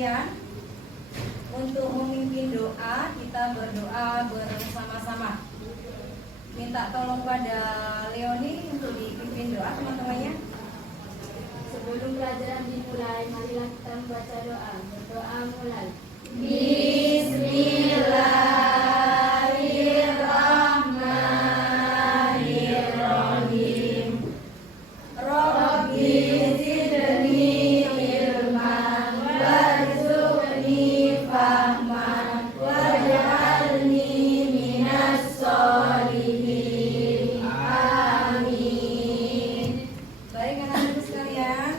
sekalian, untuk memimpin doa, kita berdoa bersama-sama. Minta tolong pada Leoni untuk dipimpin doa teman-temannya. Sebelum pelajaran dimulai, marilah kita membaca doa. Berdoa mulai. Bismillahirrahmanirrahim. Rabbi zidni ilman warzuqni fahman waj'alni minas sholihin. Amin. Baik anak-anak sekalian,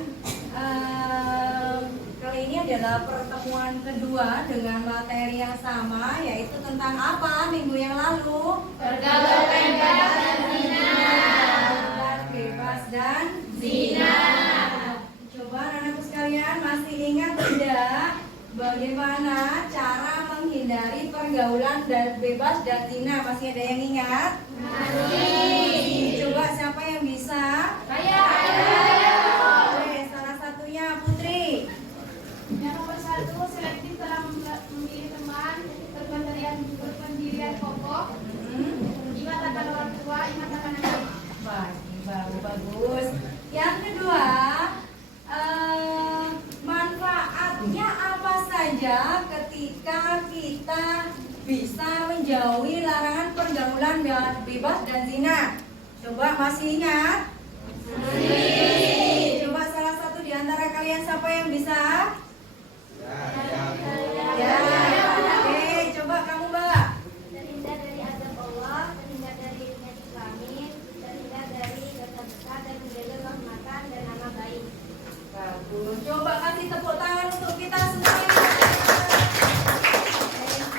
kali ini adalah pertemuan kedua dengan materi yang sama, yaitu tentang apa minggu yang lalu? Pergaulan bebas dan zina. Bebas dan zina. Coba anak-anak sekalian masih ingat tidak bagaimana cara menghindari pergaulan dan bebas dan zina? Masih ada yang ingat? Masih. Coba siapa yang bisa? Saya. Oke, salah satunya Putri. Yang nomor 1, selektif dalam memilih teman. Berpendirian kokoh. Ingat akan orang tua, ingat akan anak. Bagus. Yang kedua, manfaatnya apa saja ketika kita bisa menjauhi larangan pergaulan bebas dan zina? Coba masih ingat? Masih. Coba salah satu di antara kalian siapa yang bisa? Ya. Oke, coba kamu Mbak. Terhindar dari azab Allah, terhindar dari penyakit kelamin, terhindar dari dosa besar dan menjaga kehormatan dan nama baik. Bagus. Coba kasih tepuk tangan untuk kita semuanya.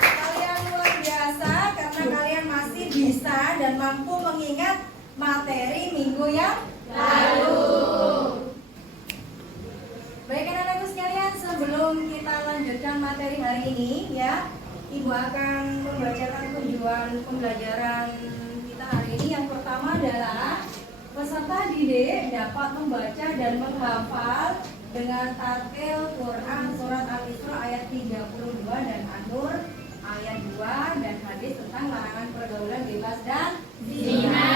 Kalian luar biasa karena kalian masih bisa dan mampu mengingat materi minggu yang lalu. Baik anak-anakku sekalian, sebelum kita lanjutkan materi hari ini ya, Ibu akan membacakan tujuan pembelajaran kita hari ini. Yang pertama adalah peserta didik dapat membaca dan menghafal dengan tartil Quran surat Al-Isra ayat 32 dan An-Nur ayat 2 dan hadis tentang larangan pergaulan bebas dan zina.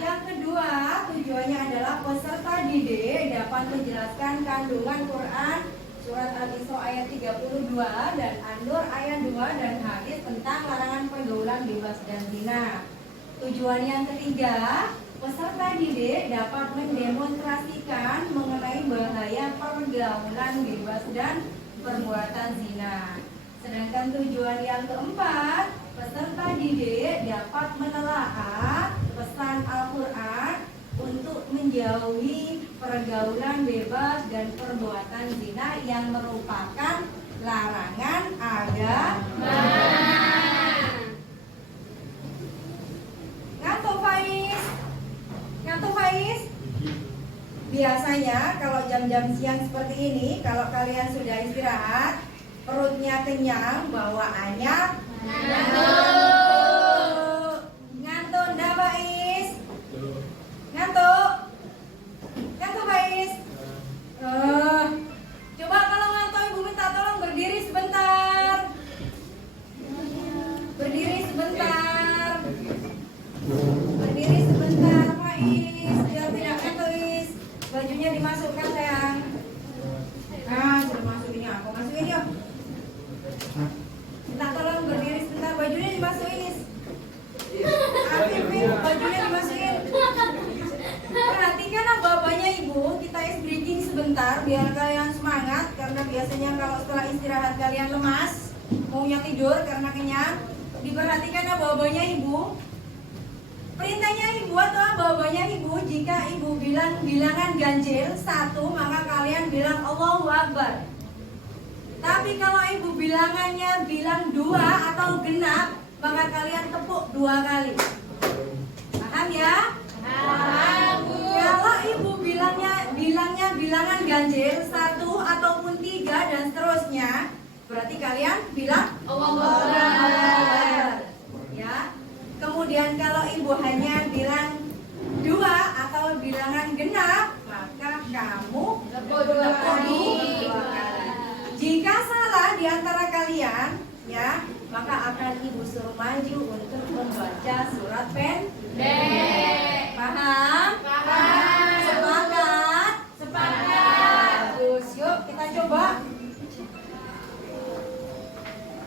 Yang kedua, tujuannya adalah peserta didik dapat menjelaskan kandungan Quran surat Al-Isra ayat 32 dan An-Nur ayat 2 dan hadis tentang larangan pergaulan bebas dan zina. Tujuan yang ketiga, peserta didik dapat mendemonstrasikan mengenai bahaya pergaulan bebas dan perbuatan zina. Sedangkan tujuan yang keempat, peserta didik dapat menelaah pesan Al-Quran untuk menjauhi pergaulan bebas dan perbuatan zina yang merupakan larangan agama. Ngantuk Faiz? Ngantuk Faiz? Biasanya kalau jam-jam siang seperti ini, kalau kalian sudah istirahat, perutnya kenyang, bawaannya ngantuk. Ngantuk enggak Faiz? Ngantuk? Ngantuk Faiz? Coba kalau ngantuk Ibu minta tolong berdiri sebentar. Berdiri sebentar. Berdiri sebentar Faiz, biar tidak ngantuk Faiz. Bajunya dimasukkan sayang. Nah, sudah masukin ya. Aku masukin yuk. Minta tolong berdiri sebentar, bajunya dimasukin. Afif, bajunya dimasukin. Perhatikan abah-abahnya Ibu, kita ice breaking sebentar biar kalian semangat. Karena biasanya kalau setelah istirahat kalian lemas, maunya tidur karena kenyang. Diperhatikan abah-abahnya Ibu. Perintahnya Ibu atau abah-abahnya Ibu, jika Ibu bilang bilangan ganjil 1, maka kalian bilang Allahu Akbar. Tapi kalau Ibu bilangannya bilang 2 atau genap, maka kalian tepuk 2 kali. Paham ya? Paham. Kalau Ibu bilangnya bilangan ganjil 1 ataupun 3 dan seterusnya, berarti kalian bilang Allahu Akbar. Ya. Kemudian kalau Ibu hanya bilang 2 atau bilangan genap, maka kamu tepuk 2 kali. Jika ya, maka akan ibu suruh maju untuk membaca surat pendek. Paham? Paham. Sepakat? Sepakat. Bagus, yuk kita coba.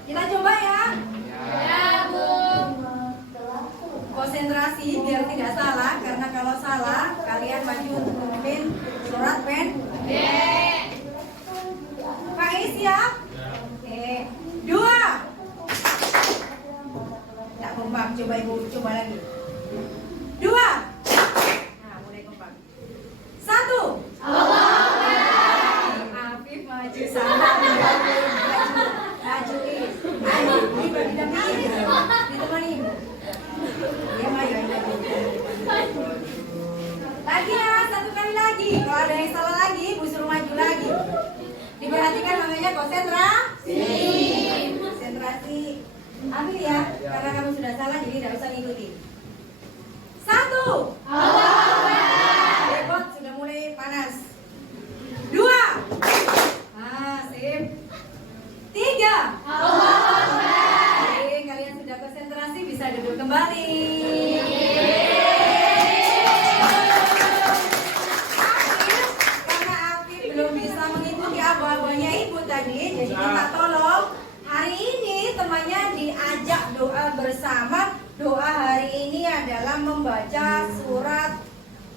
Kita coba ya. Ya, Bu. Konsentrasi biar tidak salah, karena kalau salah kalian maju untuk memimpin surat pendek. Kak Is siap? Oke. 2. Tak kompak, coba ibu coba lagi. 2. Nah, mulai kompak. 1. Afif maju sana. Maju Is. Ayo, didampingi. Ditemani ibu. Ya, maju. Lagi ya, 1 kali lagi. Kalau ada yang salah lagi, ibu suruh maju lagi. Diperhatikan namanya konsentrasi. Konsentrasi. Ambil ya, karena kamu sudah salah jadi tidak usah ngikuti. 1. Repot sudah mulai panas. 2. Sip. 3. Oke, kalian sudah konsentrasi, bisa duduk kembali. Karena Afif belum bisa mengikuti aba-abanya ibu tadi, jadi minta tolong. Hari ini temannya diajak doa bersama. Doa hari ini adalah membaca surat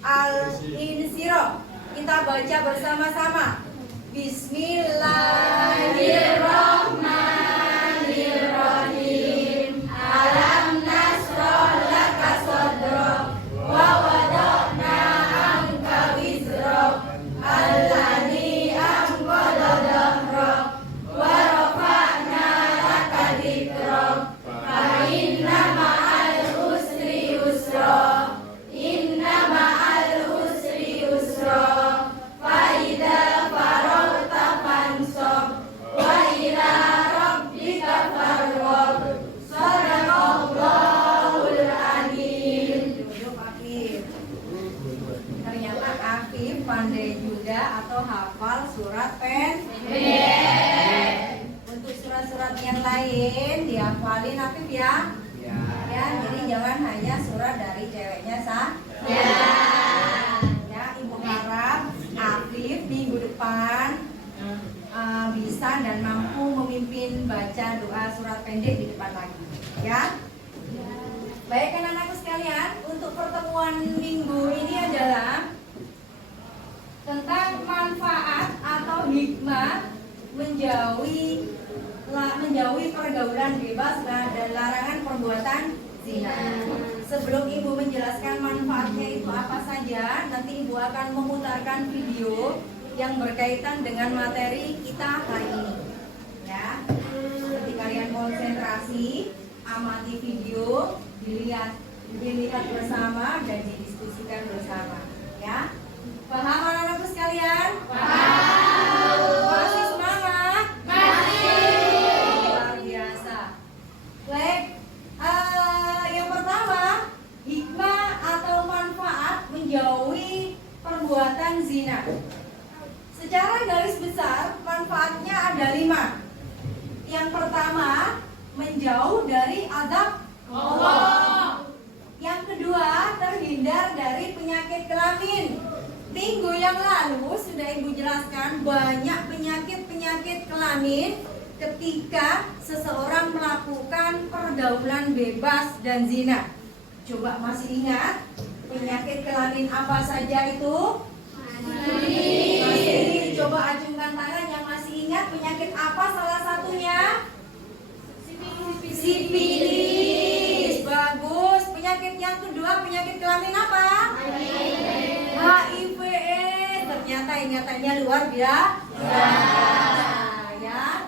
Al-Insyirah. Kita baca bersama-sama. Bismillahirrahmanirrahim. Alam nashrah laka sadrak wa wada'na anka wizrak alladzi anqadha dhahrak wa rafa'na laka dhikrak fa inna ma'al usri yusra inna ma'al usri yusra fa idza faragta fansab wa ila rabbika farghab. Shadaqallahul adzim. Duduk Afif. Ternyata Afif pandai juga atau hafal surat pendek. Untuk surat-surat yang lain dihafalin Afif ya. Ya, jadi jangan hanya surat dari ceweknya saja. Ya, ibu harap Afif minggu depan bisa dan mampu memimpin baca doa surat pendek di depan lagi. Ya. Baik anak-anakku sekalian, untuk pertemuan minggu ini adalah tentang manfaat atau hikmah menjauhi pergaulan bebas dan larangan perbuatan zina. Sebelum ibu menjelaskan manfaatnya itu apa saja, nanti ibu akan memutarkan video yang berkaitan dengan materi kita hari ini. Ya, nanti kalian konsentrasi, amati video, dilihat bersama dan didiskusikan bersama. Ya, paham anak-anakku sekalian? Paham. Masih semangat? Masih. Luar biasa. Baik, yang pertama, hikmah atau manfaat menjauhi perbuatan zina. Secara garis besar, manfaatnya ada 5. Yang pertama, menjauh dari azab Allah. Yang kedua, terhindar dari penyakit kelamin. Minggu yang lalu sudah ibu jelaskan banyak penyakit-penyakit kelamin ketika seseorang melakukan pergaulan bebas dan zina. Coba masih ingat penyakit kelamin apa saja itu? Masih. Coba acungkan tangan yang masih ingat penyakit apa salah satunya? Sipilis. Bagus. Penyakit yang kedua, penyakit kelamin apa? HIV. Ternyata ingatannya luar biasa. Ya.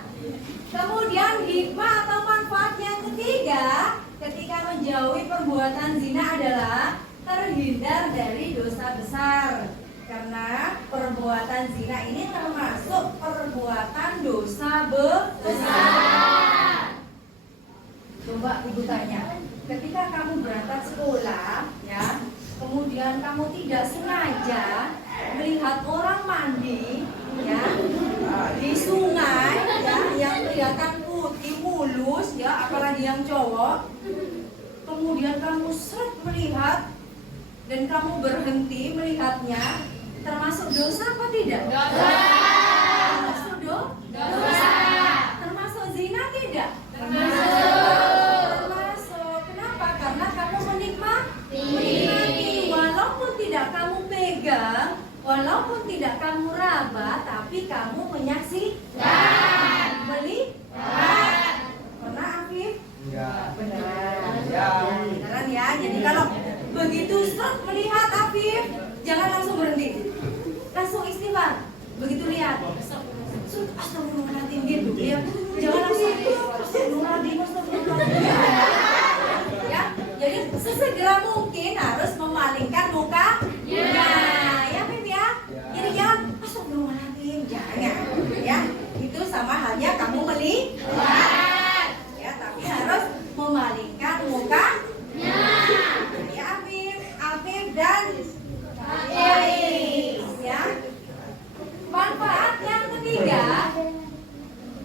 Kemudian hikmah atau manfaat yang ketiga ketika menjauhi perbuatan zina adalah terhindar dari dosa besar. Karena perbuatan zina ini termasuk perbuatan dosa besar. Coba ibu tanya, ketika kamu berangkat sekolah, ya, kemudian kamu tidak sengaja melihat orang mandi, ya, di sungai, ya, yang kelihatan putih mulus, cowok, kemudian kamu seret melihat dan kamu berhenti melihatnya, termasuk dosa apa tidak? Dosa. Termasuk Dosa. Termasuk zina tidak? Termasuk. Kenapa? Karena kamu menikmati. Walaupun tidak kamu pegang, walaupun tidak kamu raba, tapi kamu menyaksikan. Melihat. Pernah, Afif? Enggak. Beneran ya. Jadi kalau begitu seret melihat, Afif, jangan langsung berhenti, langsung istighfar. Begitu lihat, astagfirullahaladzim gitu ya. Jangan langsung astagfirullahaladzim. Ya, jadi sesegera mungkin harus memalingkan mukanya. Ya, Afif ya. Jadi jangan astagfirullahaladzim, jangan. Ya, itu sama halnya kamu melihat. Ya, tapi harus memalingkan mukanya. Ya, Afif dan Iris ya. Manfaat yang ketiga,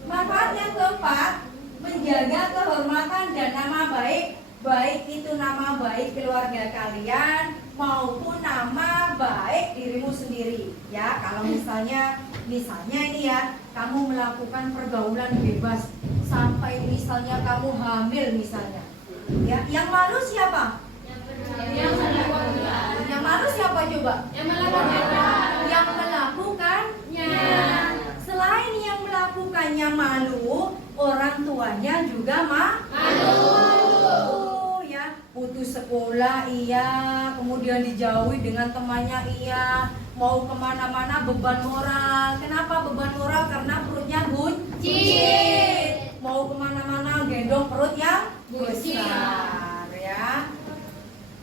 manfaat yang keempat, menjaga kehormatan dan nama baik, baik itu nama baik keluarga kalian maupun nama baik dirimu sendiri. Ya, kalau misalnya ini ya, kamu melakukan pergaulan bebas sampai misalnya kamu hamil misalnya. Ya, yang malu siapa? Yang malu siapa coba? Yang melakukannya. Selain yang melakukannya malu, orang tuanya juga malu. Ya, putus sekolah iya, kemudian dijauhi dengan temannya iya, mau kemana-mana beban moral. Kenapa beban moral? Karena perutnya buncit. Mau kemana-mana gendong perut yang besar ya.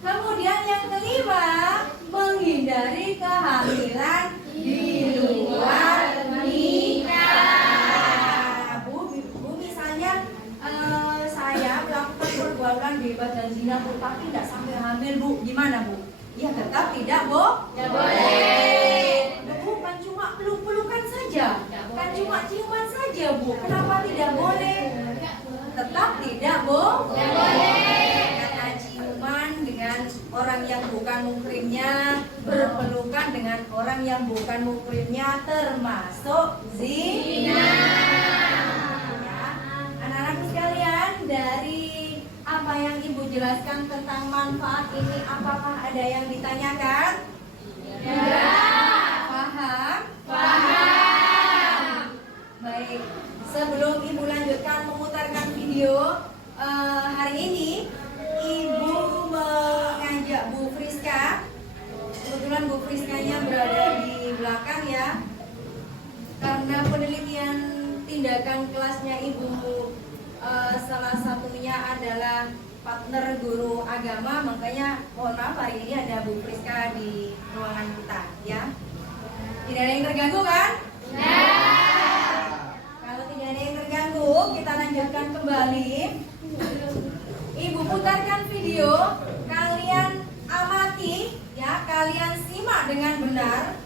Kemudian yang kelima, menghindari kehamilan di luar nikah. Bu misalnya saya melakukan pergaulan bebas dan zina, Bu, tapi tidak sampai hamil, Bu. Gimana, Bu? Ya tetap tidak, Bu. Tidak boleh. Bukan cuma peluk-pelukan saja, kan cuma ciuman saja, Bu. Kenapa tidak boleh? Tetap tidak, Bu. Tidak boleh. Dengan orang yang bukan muhrimnya, berpelukan dengan orang yang bukan muhrimnya termasuk zina. Ya. Anak-anak sekalian, dari apa yang Ibu jelaskan tentang manfaat ini, apakah ada yang ditanyakan? Ya. Paham? Paham. Baik, sebelum Ibu lanjutkan memutarkan video hari ini, Ibu mengajak Bu Friska. Kebetulan Bu Friskanya berada di belakang ya. Karena penelitian tindakan kelasnya Ibu salah satunya adalah partner guru agama, makanya mohon maaf hari ini ada Bu Friska di ruangan kita ya. Tidak ada yang terganggu kan? Kalau tidak ada yang terganggu, kita lanjutkan kembali. Ibu putarkan video, kalian amati ya, kalian simak dengan benar.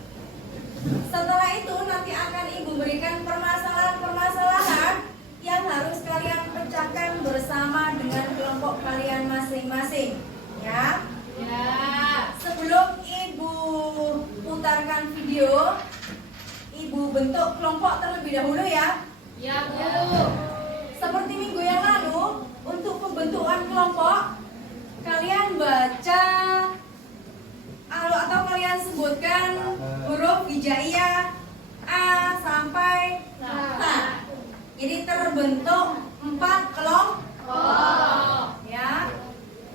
Setelah itu nanti akan Ibu berikan permasalahan-permasalahan yang harus kalian pecahkan bersama dengan kelompok kalian masing-masing ya. Sebelum Ibu putarkan video, Ibu bentuk kelompok terlebih dahulu ya. Ya, Bu. Seperti minggu yang lalu, untuk pembentukan kelompok, kalian baca atau kalian sebutkan huruf hijaiyah A sampai Z. Jadi terbentuk 4 kelompok. Ya.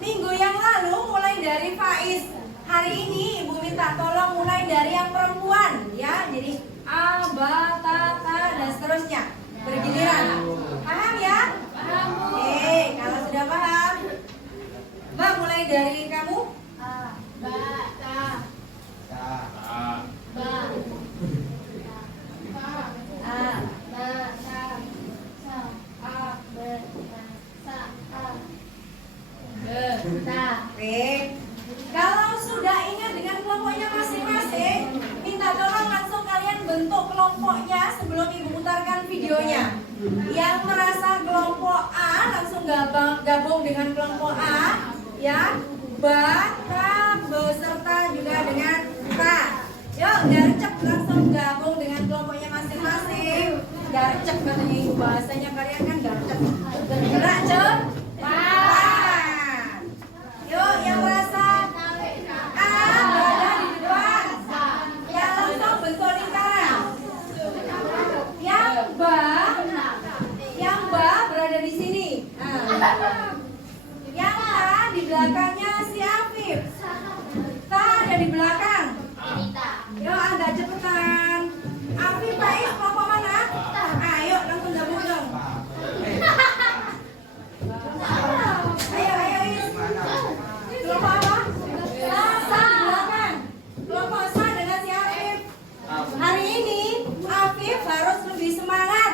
Minggu yang lalu mulai dari Faiz. Hari ini Ibu minta tolong mulai dari yang perempuan ya. Jadi A, Ba, Ta, Ta dan seterusnya. Bergiliran. Paham ya? Paham. Oke, kalau sudah paham, Mbak mulai dari kamu. A, Ba, Ta. Ba. A, Ba, Ta. Sa. A, Ba, Ta. Sa. A. Ba, Ta. Oke. Kalau sudah ingat dengan kelompoknya masing-masing, minta tolong langsung kalian bentuk kelompoknya sebelum Ibu putarkan videonya. Yang merasa kelompok A langsung gabung dengan kelompok A, ya. Ba, ka, beserta juga dengan ka. Yuk, garcep langsung gabung dengan kelompoknya masing-masing. Garcep katanya ibu, bahasanya kalian kan garcep. Gerak cepat. Yuk, yang merasa A berada di depan, ya langsung bentuk lingkaran. Yang ba berada di sini. Nah. Yang ta di belakangnya si Afif. Ta ada di belakang. Yuk, agak cepetan. Afif, Faiz, kelompok mana? Ayo, langsung gabung dong. Ayo, Is. Kelompok apa? Sa di belakang. Kelompok Sa dengan si Afif. Hari ini Afif harus lebih semangat,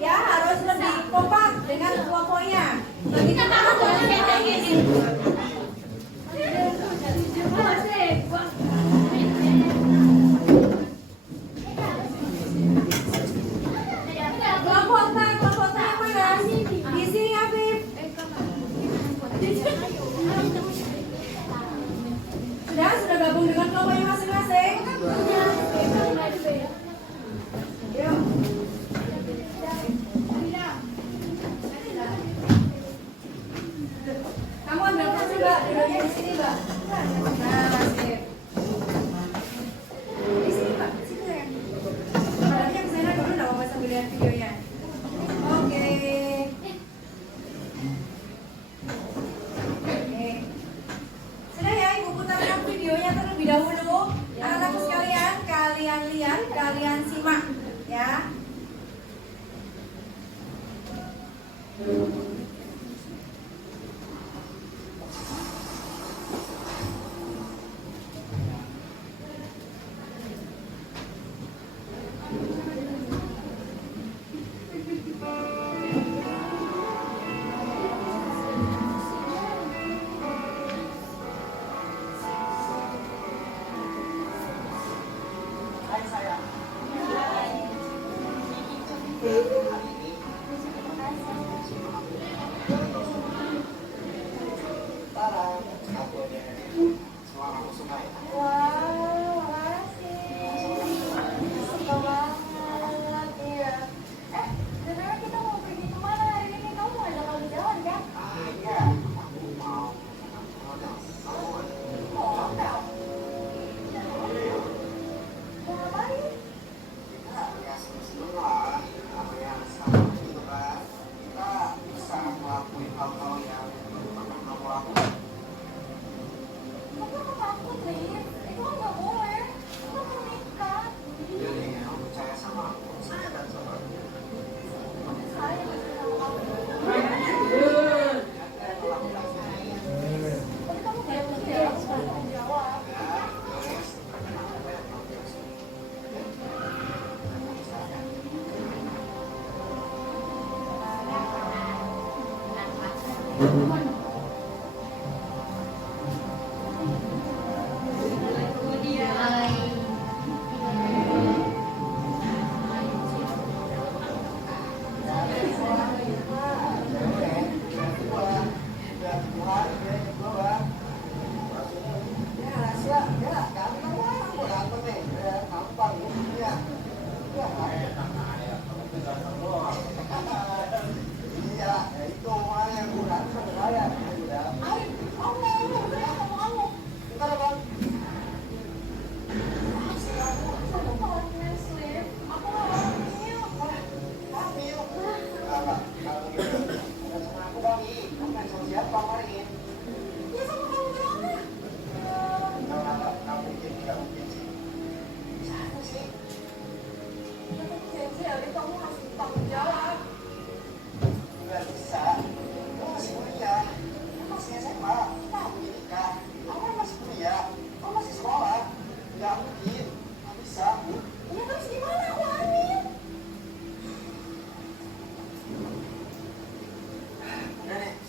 ya, harus lebih kompak dengan kelompoknya. Begitu banget dengan Faiz. Kelompok Ta yang mana? Di sini Afif. Sudah gabung dengan kelompoknya masing-masing. Yuk. Kamu ambil kursi, Mbak. Duduknya di sini, Mbak. Nah, sip. Di sini, Mbak. Di sini, sayang. Padahal ke sana dulu, nggak apa-apa sambil lihat videonya. Oke. Sudah ya, Ibu putarkan videonya terlebih dahulu. Anak-anakku sekalian, kalian lihat, kalian simak, ya.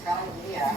Sekarang gini ya,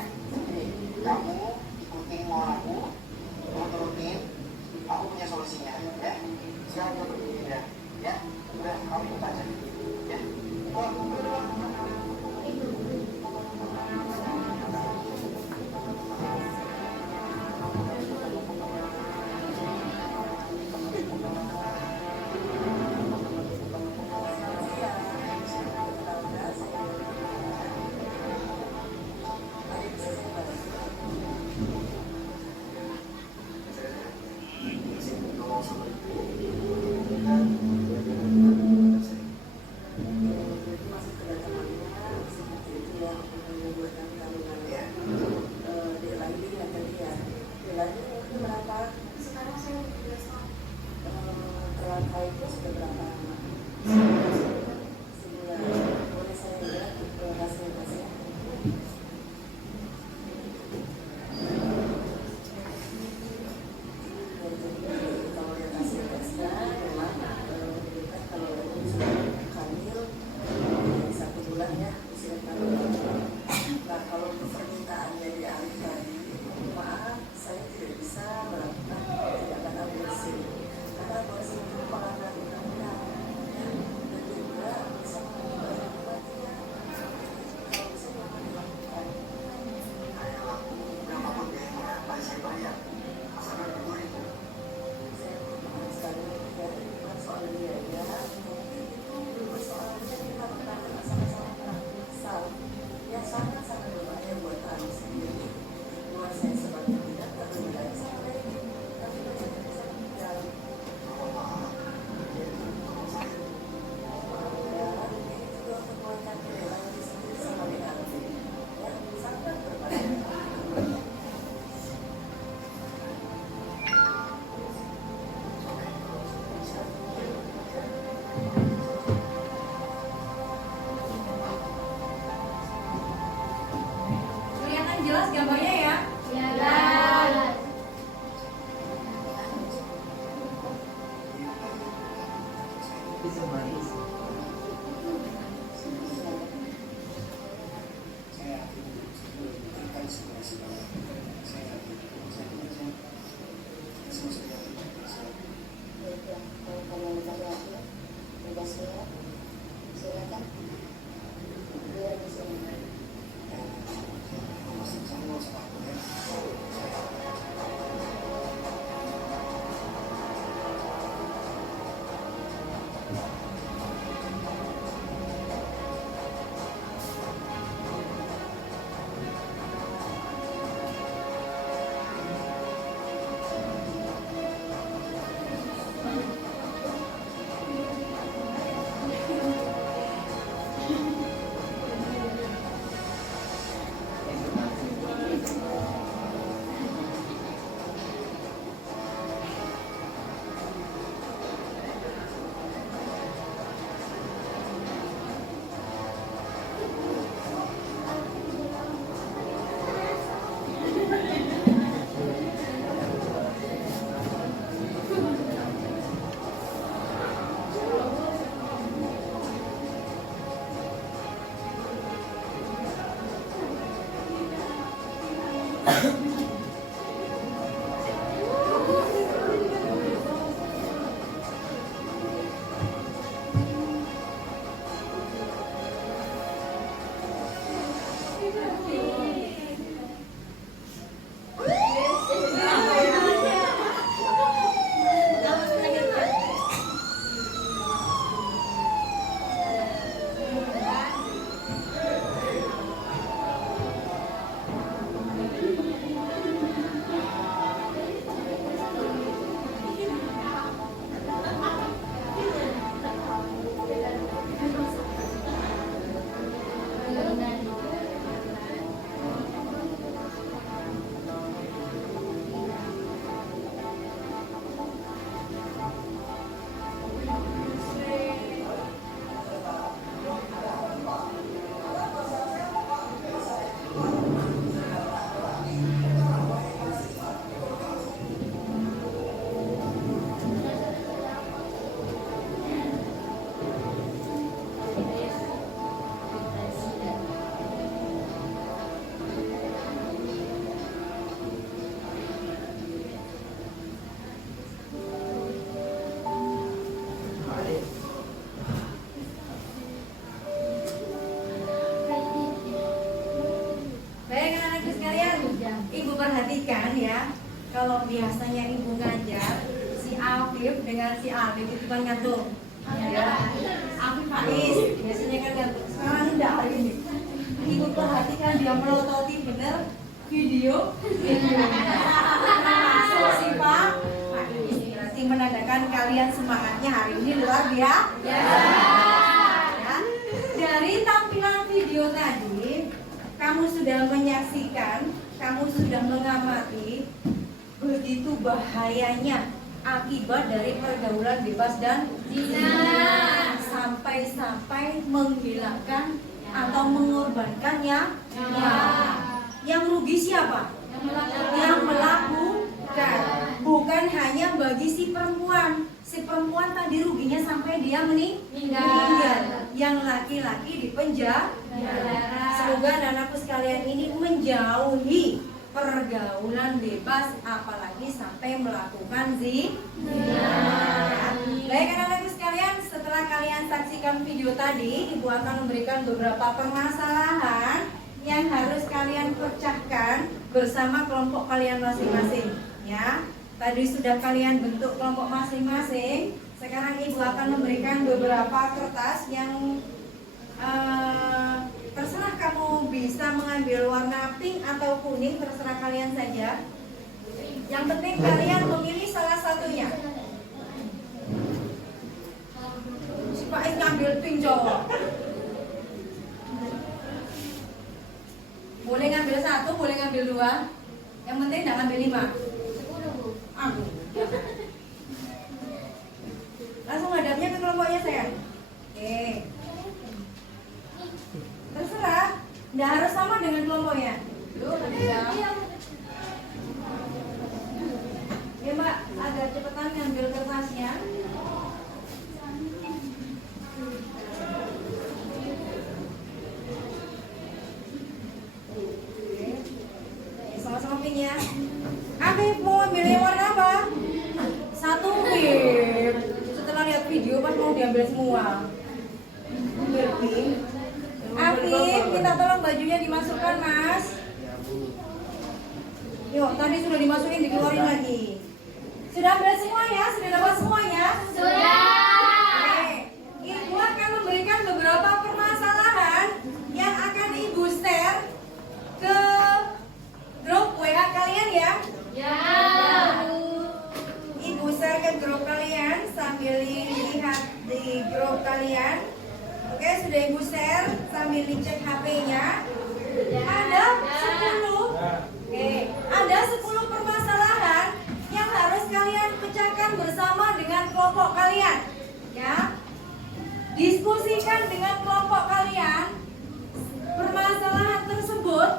perhatikan ya, kalau biasanya ibu ngajar si Afif dengan si Alif itu kan ngantuk ya. Afif Faiz biasanya kan ngantuk, sekarang enggak hari ini. Ibu perhatikan dia melototi bener video masuk si Pak Faiz, berarti menandakan kalian semangatnya hari ini luar biasa ya. Dari tampilan video tadi kamu sudah menyaksikan, kamu sudah mengamati begitu bahayanya akibat dari pergaulan bebas dan zina, sampai-sampai menghilangkan atau mengorbankan nyawa. Yang rugi siapa? Yang melakukan. Bukan hanya bagi si perempuan. Si perempuan tadi ruginya sampai dia meninggal. Yang laki-laki di penjara. Semoga anak-anakku sekalian ini menjauhi pergaulan bebas, apalagi sampai melakukan zina. Baik anak-anakku sekalian, setelah kalian saksikan video tadi, ibu akan memberikan beberapa permasalahan yang harus kalian pecahkan bersama kelompok kalian masing-masing. Ya, tadi sudah kalian bentuk kelompok masing-masing. Sekarang ibu akan memberikan beberapa kertas yang terserah kamu bisa mengambil warna pink atau kuning, terserah kalian saja. Yang penting kalian memilih salah satunya. Si Pak Is ngambil pink cowok. Boleh ngambil satu, boleh ngambil dua. Yang penting jangan ngambil 5. Aku. Langsung hadapnya ke kelompoknya sayang. Oke. Terserah, nggak harus sama dengan kelompoknya. Ya mbak, agak cepetan ngambil kertasnya. Sama-sama pink ya. Afif mau ambil yang warna apa? Satu pink. Setelah lihat video pas mau diambil semua. Ambil pink. Afif, minta tolong bajunya dimasukkan mas. Yuk, tadi sudah dimasukin, dikeluarin lagi. Sudah ambil semua ya? Sudah dapat semuanya? Sudah. Oke. Ibu akan memberikan beberapa permasalahan yang akan ibu share ke grup WA kalian ya. Ya. Ibu share ke grup kalian sambil lihat di grup kalian. Oke, sudah ibu share sambil dicek HP-nya. Ada 10. Oke, ada 10 permasalahan yang harus kalian pecahkan bersama dengan kelompok kalian. Ya. Diskusikan dengan kelompok kalian permasalahan tersebut,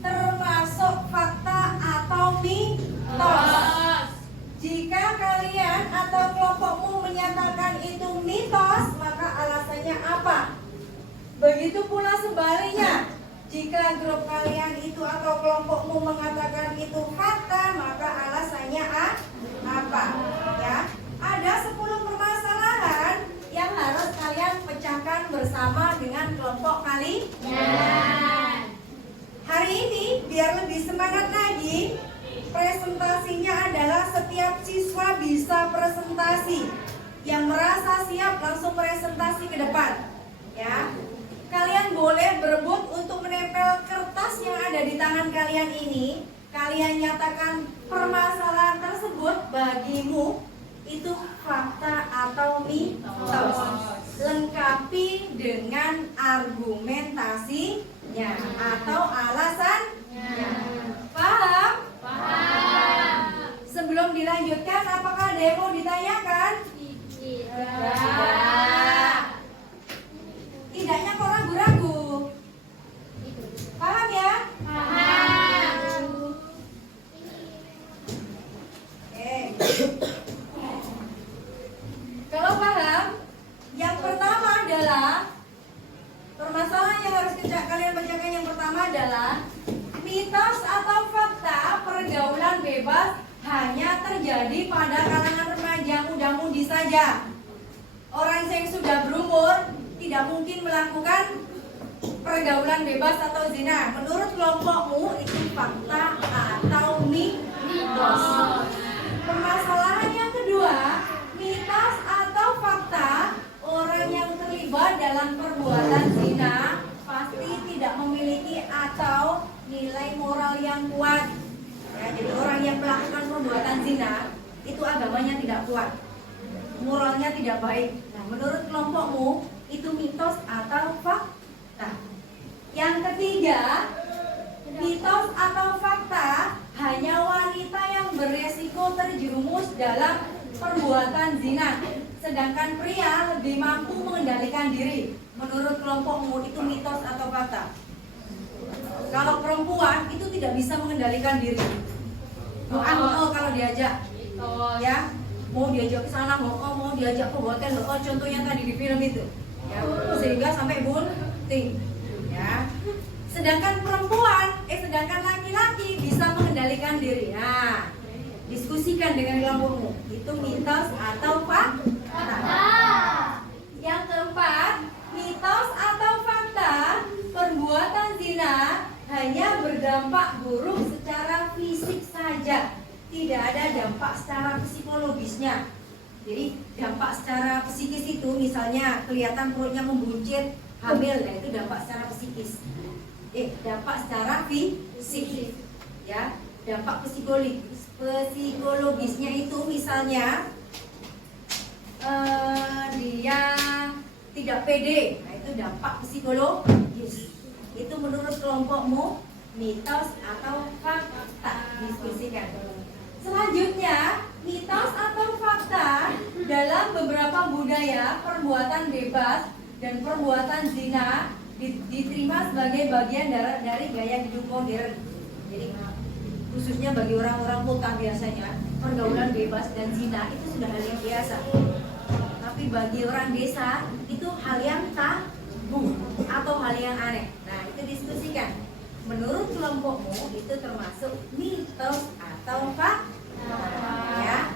termasuk fakta atau mitos. Jika kalian atau kelompokmu menyatakan itu mitos, maka alasannya apa? Begitu pula sebaliknya, jika grup kalian itu atau kelompokmu mengatakan itu fakta, maka alasannya apa? Ya, ada 10 permasalahan yang harus kalian pecahkan bersama dengan kelompok kalian. Hari ini biar lebih semangat lagi, presentasinya adalah setiap siswa bisa presentasi. Yang merasa siap langsung presentasi ke depan. Ya. Kalian boleh berebut untuk menempel kertas yang ada di tangan kalian ini. Kalian nyatakan permasalahan tersebut bagimu itu fakta atau mitos. Lengkapi dengan argumentasinya atau alasannya. Paham? Paham. Sebelum dilanjutkan, apakah ada yang mau ditanyakan? Tidak. Tidaknya kok ragu-ragu. Paham ya? Paham. Oke. Kalau paham, yang pertama adalah permasalahan yang harus kalian bacakan. Yang pertama adalah mitos atau fakta pergaulan bebas hanya terjadi pada kalangan remaja muda-mudi saja. Orang yang sudah berumur tidak mungkin melakukan pergaulan bebas atau zina. Menurut kelompokmu itu fakta atau mitos? mitos. Permasalahan yang kedua, mitos atau fakta, orang yang terlibat dalam perbuatan zina pasti tidak memiliki atau nilai moral yang kuat. Ya, jadi orang yang melakukan perbuatan zina itu agamanya tidak kuat, moralnya tidak baik. Nah, menurut kelompokmu itu mitos atau fakta? Yang ketiga, mitos atau fakta, hanya wanita yang beresiko terjerumus dalam perbuatan zina, sedangkan pria lebih mampu mengendalikan diri. Menurut kelompokmu itu mitos atau fakta? Kalau perempuan itu tidak bisa mengendalikan diri. Mau kalau diajak, ya, mau diajak ke sana, mau diajak ke hotel, contohnya tadi di film itu, ya, sehingga sampai bunting, ya. Sedangkan sedangkan laki-laki bisa mengendalikan diri. Nah, diskusikan dengan kelompokmu, itu mitos atau fakta? Yang keempat, mitos atau fakta, perbuatan zina hanya berdampak buruk secara fisik saja, tidak ada dampak secara psikologisnya. Jadi dampak secara psikis itu misalnya kelihatan perutnya membuncit, hamil, nah itu dampak secara psikis. Dampak secara fisik, ya. Dampak psikologisnya itu misalnya dia tidak pede, nah itu dampak psikologis. Itu menurut kelompokmu mitos atau fakta? Diskusikan. Selanjutnya, mitos atau fakta, dalam beberapa budaya perbuatan bebas dan perbuatan zina diterima sebagai bagian dari gaya hidup modern. Jadi khususnya bagi orang-orang kota biasanya pergaulan bebas dan zina itu sudah hal yang biasa. Tapi bagi orang desa itu hal yang tabu atau hal yang aneh. Nah, itu diskusikan. Menurut kelompokmu itu termasuk mitos atau fakta? Ya.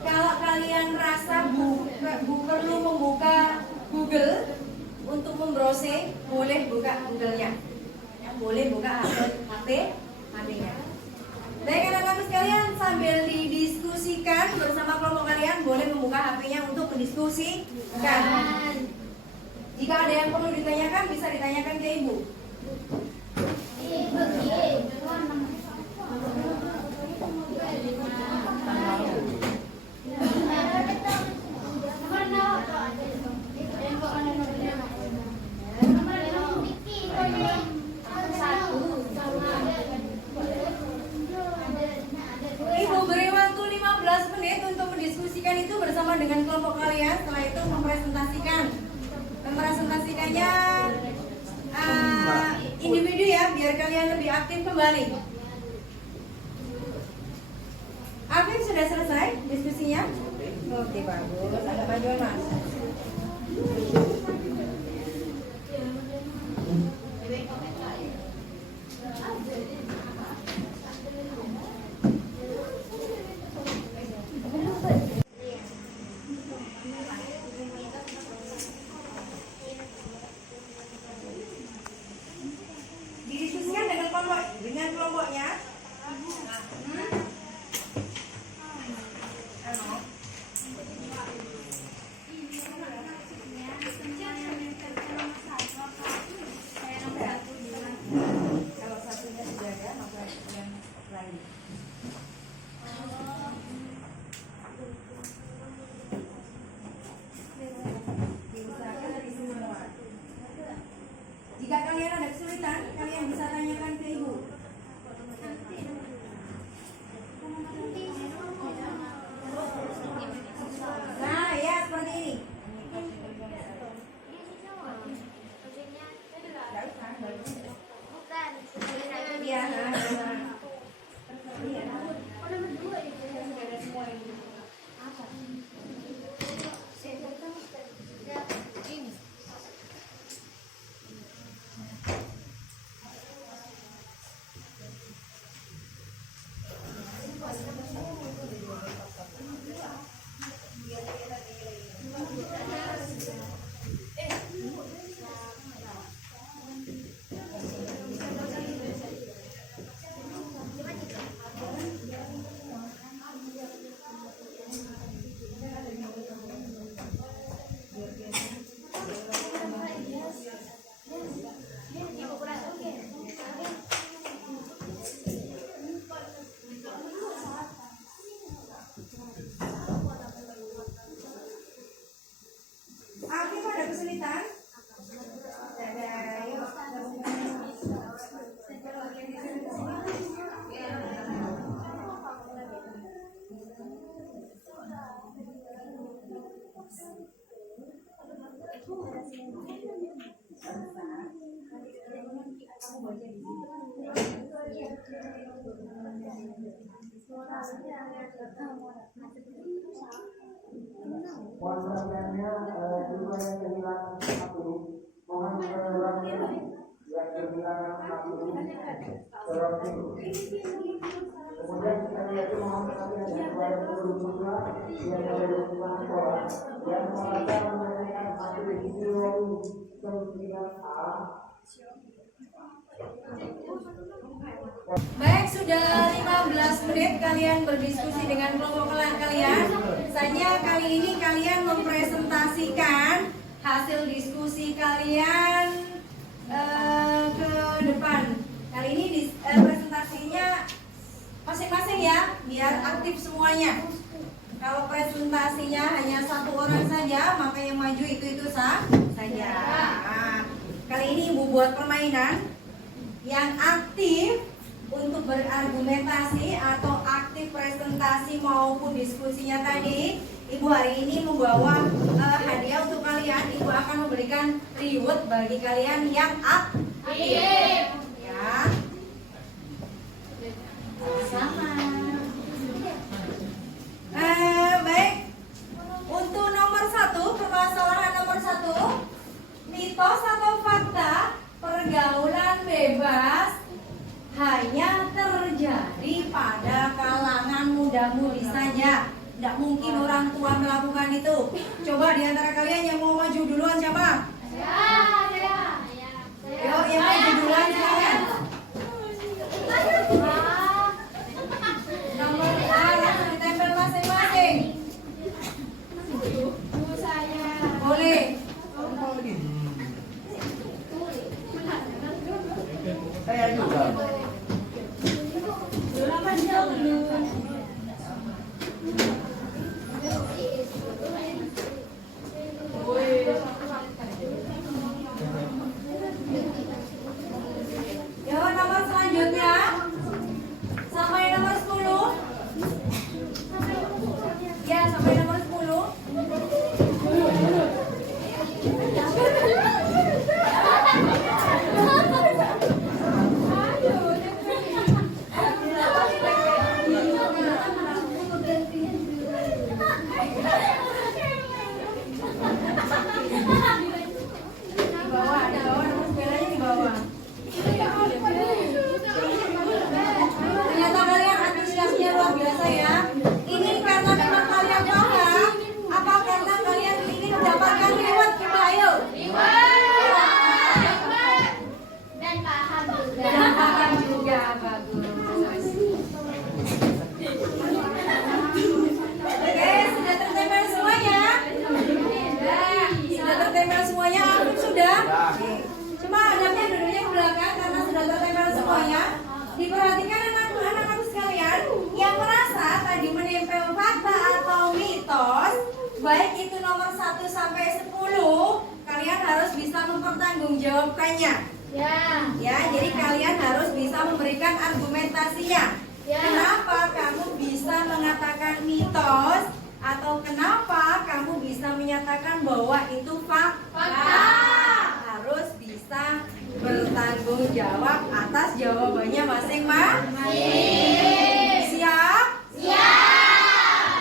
Kalau kalian rasa perlu membuka Google untuk membrowsing, boleh buka Google-nya. Ya, boleh buka HP-nya. Baik anak-anak sekalian, sambil didiskusikan bersama kelompok kalian, boleh membuka HP-nya untuk mendiskusikan. Jika ada yang perlu ditanyakan, bisa ditanyakan ke Ibu. Ibu beri waktu 15 menit untuk mendiskusikan itu bersama dengan kelompok kalian. Setelah itu mempresentasikannya individu ya, biar kalian lebih aktif kembali. Afif sudah selesai diskusinya? Oke, bagus. Ada majuan, Mas. Didiskusikan dengan kelompoknya. Kalau satunya sudah ada, maka yang lain. Diusahakan dari semua. Jika kalian ada kesulitan, kalian bisa tanyakan ke Ibu. Nah, ya seperti ini. Iya, Kamu baca di situ. Konsernya juga yang kehilangan 40, mohon berulangnya yang kehilangan 40 terus kemudian kita lihat mohon kalian yang 20 juga yang ada di sekolah yang merasa menyelesaikan hasil video 9A. Baik, sudah 15 menit kalian berdiskusi dengan kelompok kalian. Saja kali ini kalian mempresentasikan hasil diskusi kalian ke depan. Kali ini presentasinya masing-masing ya, biar aktif semuanya. Kalau presentasinya hanya satu orang saja, maka yang maju itu saja. Nah, kali ini Ibu buat permainan yang aktif untuk berargumentasi atau aktif presentasi maupun diskusinya tadi. Ibu hari ini membawa hadiah untuk kalian. Ibu akan memberikan reward bagi kalian yang aktif. Ya. Sama. Baik. Untuk nomor 1, permasalahan nomor 1, mitos atau fakta pergaulan bebas hanya terjadi pada kalangan muda-mudi saja. Tidak mungkin orang tua melakukan itu. Coba di antara kalian yang mau maju duluan siapa? Saya. Yuk, yang maju duluan silakan. Nomor A langsung ditempel masing-masing. Saya. Boleh. Saya juga. Yuk, nomor selanjutnya. Sampai nomor 10. Ya, sampai nomor 10. Ternyata kalian antusiasnya luar biasa ya. Ini karena memang kalian paham, apa karena kalian ingin mendapatkan reward? Coba ayo. Dan paham juga. Dan paham juga, bagus. Oke, sudah tertempel semuanya? Sudah tertempel semuanya? Afif sudah? Oke. Cuma adabnya duduknya ke belakang karena sudah tertempel semuanya. Diperhatikan anak-anak sekalian yang merasa tadi menempel fakta atau mitos, baik itu nomor 1 sampai 10, kalian harus bisa mempertanggungjawabkannya. Ya, jadi kalian harus bisa memberikan argumentasinya. Kenapa kamu bisa mengatakan mitos atau kenapa kamu bisa menyatakan bahwa itu fakta? Harus bisa bertanggung jawab atas jawabannya masing-masing. Siap?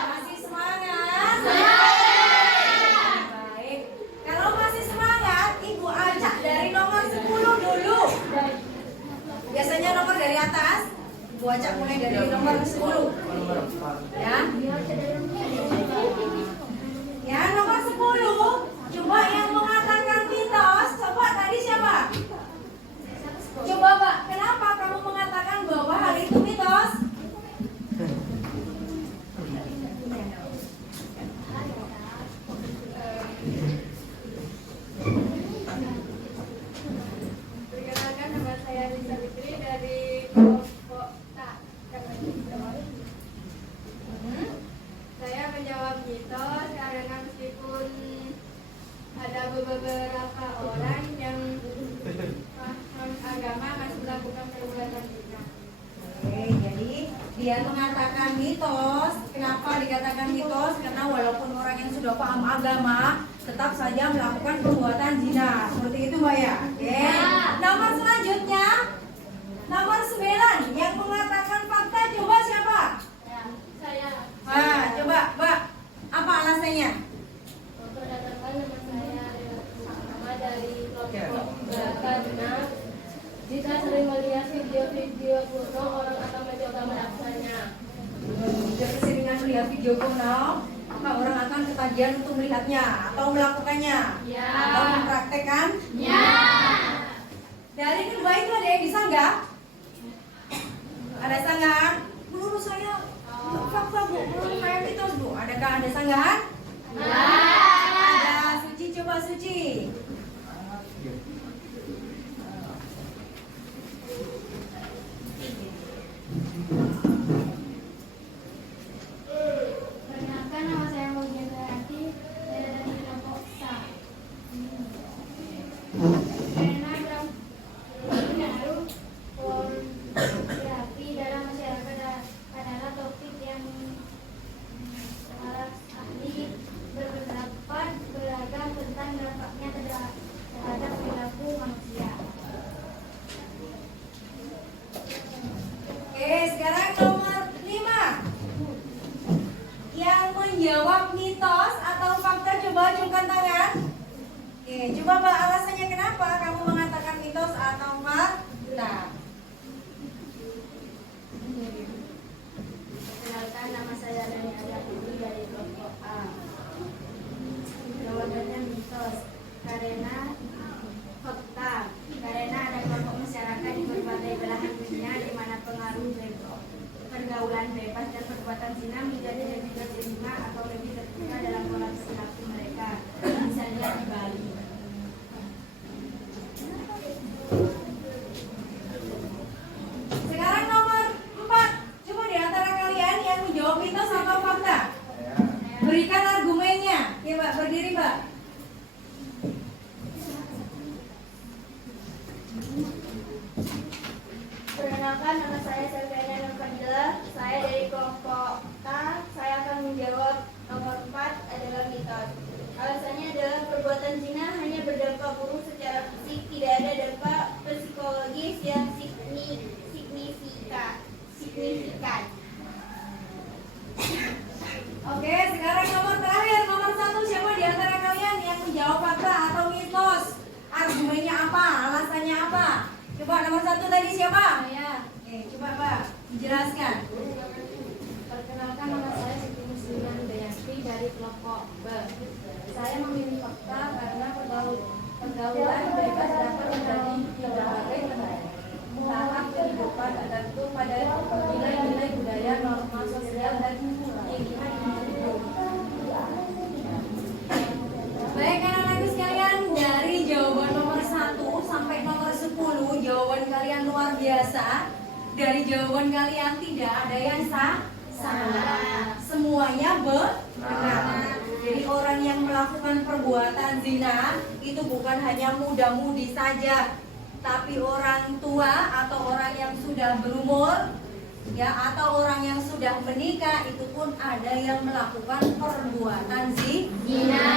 Masih semangat? Baik. Kalau masih semangat, Ibu acak dari nomor 10 dulu. Biasanya nomor dari atas. Ibu acak mulai dari nomor 10. Ya. Ya, nomor 10. Coba yang mengatakan mitos. Coba tadi siapa? Coba Pak, kenapa kamu mengatakan bahwa hal itu mitos? Perkenalkan, nama saya Lisa Fitri dari kelompok Tak. Saya menjawab mitos karena meskipun ada beberapa orang yang paham agama masih melakukan perbuatan zina. Oke, jadi dia mengatakan mitos. Kenapa dikatakan mitos? Karena walaupun orang yang sudah paham agama tetap saja melakukan perbuatan zina. Seperti itu, Mbak ya. Oke. Nomor selanjutnya Jika sering melihat video-video porno, orang akan mencoba melakukannya. Jika keseringan melihat video porno, maka orang akan ketagihan untuk melihatnya atau melakukannya Ya. atau mempraktekkan. Ya. Dari kedua itu ada yang disanggah? Ada sanggahan? Menurut saya fakta bu, menurut saya mitos bu. Adakah ada sanggahan? Ya. Ada. Suci, coba Suci. Perkenalkan, nama saya Maudia Berarti, saya dari kelompok SA. Karena pengaruh pornografi dalam masyarakat adalah topik yang para ahli berpendapat beragam tentang dampaknya terhadap perilaku manusia. Oke, sekarang nomor 5. Yang menjawab mitos atau fakta, coba acungkan tangan. Oke, coba Mbak, alasannya kenapa kamu mengatakan mitos atau fakta? Perkenalkan, nama saya Dani Adapudi dari kelompok A. Jawabannya mitos karena fakta, karena ada kelompok masyarakat di berbagai belahan dunia di mana pengaruh pergaulan bebas dan perbuatan zina menjadi lebih diterima atau lebih terbuka dalam pola perilaku mereka, misalnya di Bali. Sekarang nomor 4. Coba di antara kalian yang menjawab mitos atau fakta, berikan argumennya. Ya Mbak, berdiri Mbak. Perkenalkan, nama saya Selviana Nurfadila. Saya dari kelompok K. Saya akan menjawab nomor 4 adalah mitos. Alasannya adalah perbuatan zina hanya berdampak buruk secara fisik, tidak ada dampak psikologis yang signifikan. Oke, sekarang nomor terakhir, nomor 1. Siapa di antara kalian yang menjawab fakta atau mitos? Argumennya apa? Alasannya apa? Coba nomor 1 tadi siapa? Saya. Oke, coba Mbak dijelaskan. Perkenalkan, nama saya Siti Musliman Dayasti dari kelompok B. Saya memilih fakta karena pergaulan bebas dapat terjadi di berbagai tahap kehidupan tergantung pada nilai-nilai budaya, norma sosial, dan keinginan individu. Baik anak-anakku sekalian, dari jawaban nomor 1 sampai nomor 10, jawaban kalian luar biasa. Dari jawaban kalian tidak ada yang salah. Semuanya benar. Jadi orang yang melakukan perbuatan zina itu bukan hanya muda-mudi saja, tapi orang tua atau orang yang sudah berumur, ya, atau orang yang sudah menikah itu pun ada yang melakukan perbuatan zina.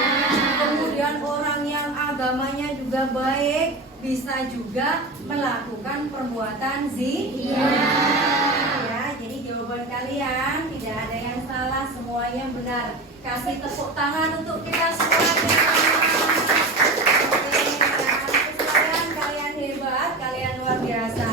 Kemudian orang yang agamanya juga baik bisa juga melakukan perbuatan zina. Ya, jadi jawaban kalian tidak ada yang salah, semuanya benar. Kasih tepuk tangan untuk kita semua. Kalian hebat, kalian luar biasa.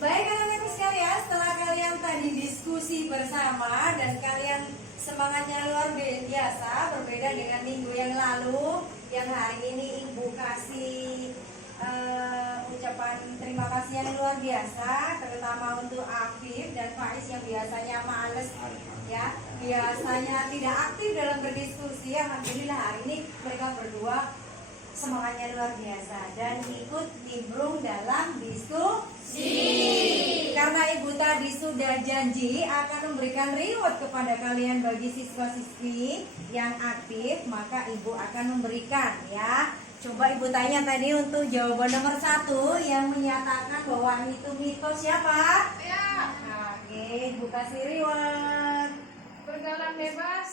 Baik anak-anak sekalian, setelah kalian tadi diskusi bersama dan kalian semangatnya luar biasa, berbeda dengan minggu yang lalu, yang hari ini Ibu kasih ucapan terima kasih yang luar biasa, terutama untuk Afif dan Faiz yang biasanya males, ya, biasanya tidak aktif dalam berdiskusi. Alhamdulillah hari ini mereka berdua semangatnya luar biasa dan ikut nimbrung dalam diskusi. Karena Ibu tadi sudah janji akan memberikan reward kepada kalian bagi siswa-siswi yang aktif, maka Ibu akan memberikan, ya. Coba Ibu tanya tadi untuk jawaban nomor 1 yang menyatakan bahwa itu mitos, siapa? Ya, Oke, Ibu kasih reward. pergaulan bebas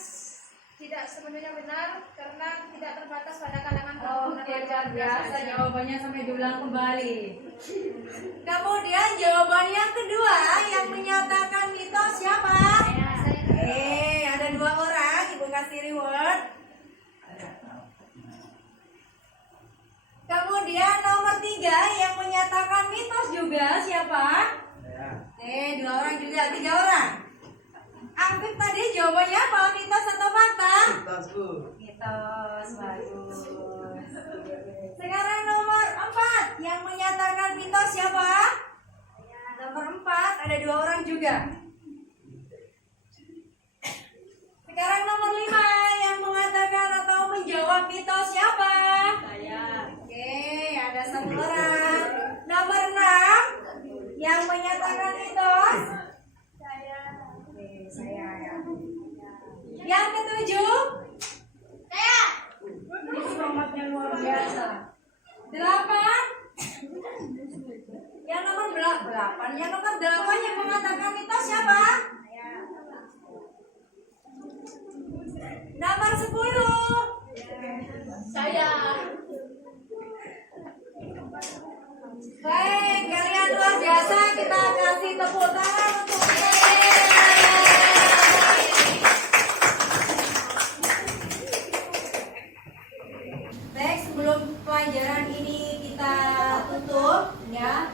tidak sepenuhnya benar karena tidak terbatas pada kalangan kaum Oke, luar biasa jawabannya sampai diulang kembali. Kemudian jawaban yang kedua yang menyatakan mitos siapa? Ada 2 orang, Ibu kasih reward. Kemudian nomor 3 yang menyatakan mitos juga menyatakan mitos siapa? Nomor 4, ada 2 orang juga. Sekarang nomor 5 yang mengatakan atau menjawab mitos siapa? Saya. Oke, ada 1 orang. Nomor 6 yang menyatakan mitos? Saya. Oke, saya ya. Yang ke-7? Saya. Ini semangatnya luar biasa. 8? Yang nomor 8, yang nomor 8 yang mengatakan mitos siapa? Nomor 10. Saya. Baik, kalian luar biasa. Kita kasih tepuk tangan untuk baik, sebelum pelajaran ini kita tutup ya,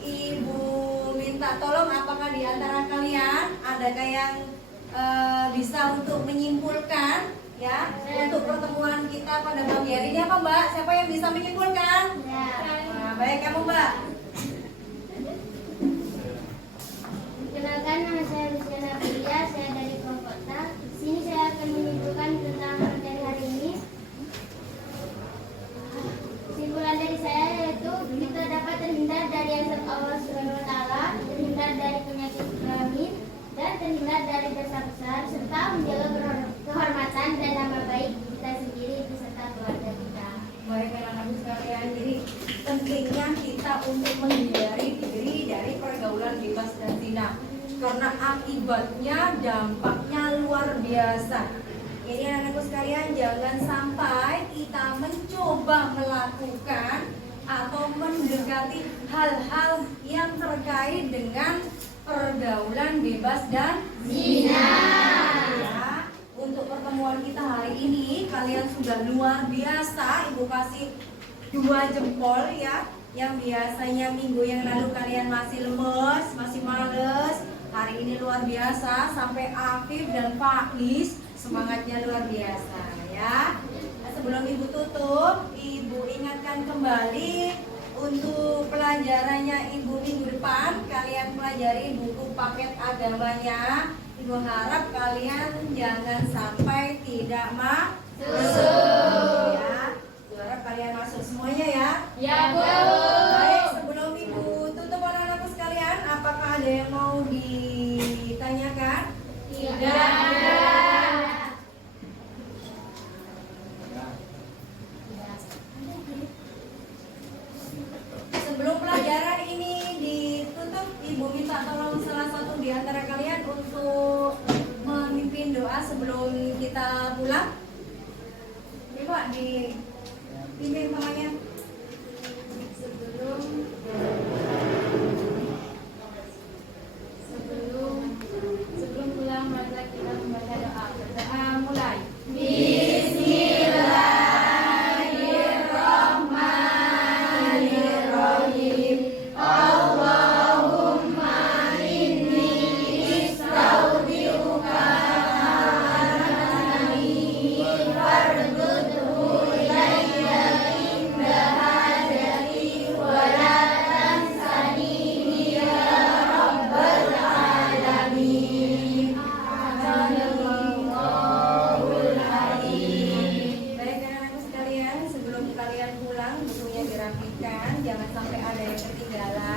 Ibu minta tolong apakah di antara kalian adakah yang bisa untuk menyimpulkan ya untuk pertemuan kita pada pagi hari ini apa Mbak? Siapa yang bisa menyimpulkan? Nah, baik kamu Mbak. Kenalkan, nama saya Luciana Pria, saya dari Purwokerto. Di sini saya akan menyimpulkan tentang materi hari ini. Kesimpulan dari saya yaitu kita dapat terhindar dari azab Allah Subhanahu wa taala, terhindar dari penyakit kelamin, dan terhindar dari dosa besar serta menjaga kehormatan dan nama baik kita sendiri beserta keluarga kita. Baik anak-anak sekalian, jadi pentingnya kita untuk menghindari diri dari pergaulan bebas dan zina karena akibatnya dampaknya luar biasa. Jadi anak-anakku sekalian, jangan sampai kita mencoba melakukan atau mendekati hal-hal yang terkait dengan pergaulan bebas dan zina. Ya, untuk pertemuan kita hari ini kalian sudah luar biasa. Ibu kasih 2 jempol ya. Yang biasanya minggu yang lalu kalian masih lemes, masih males, hari ini luar biasa. Sampai Afif dan Faiz semangatnya luar biasa ya. Nah, sebelum ibu tutup, ibu ingatkan kembali untuk pelajarannya ibu minggu depan kalian pelajari buku paket agamanya. Ibu harap kalian jangan sampai tidak masuk ya. Ibu harap kalian masuk semuanya ya. Ya, Bu. Baik, sebelum ibu tutup anak-anakku sekalian, apakah ada yang mau ditanyakan? Tidak. Sebelum pelajaran ini ditutup, ibu minta tolong salah satu di antara kalian untuk memimpin doa sebelum kita pulang. Coba dipimpin mamanya. Sebelum pulang marilah kita membaca doa. Berdoa mulai. Baik anak-anakku sekalian, sebelum kalian pulang bukunya dirapikan, jangan sampai ada yang ketinggalan.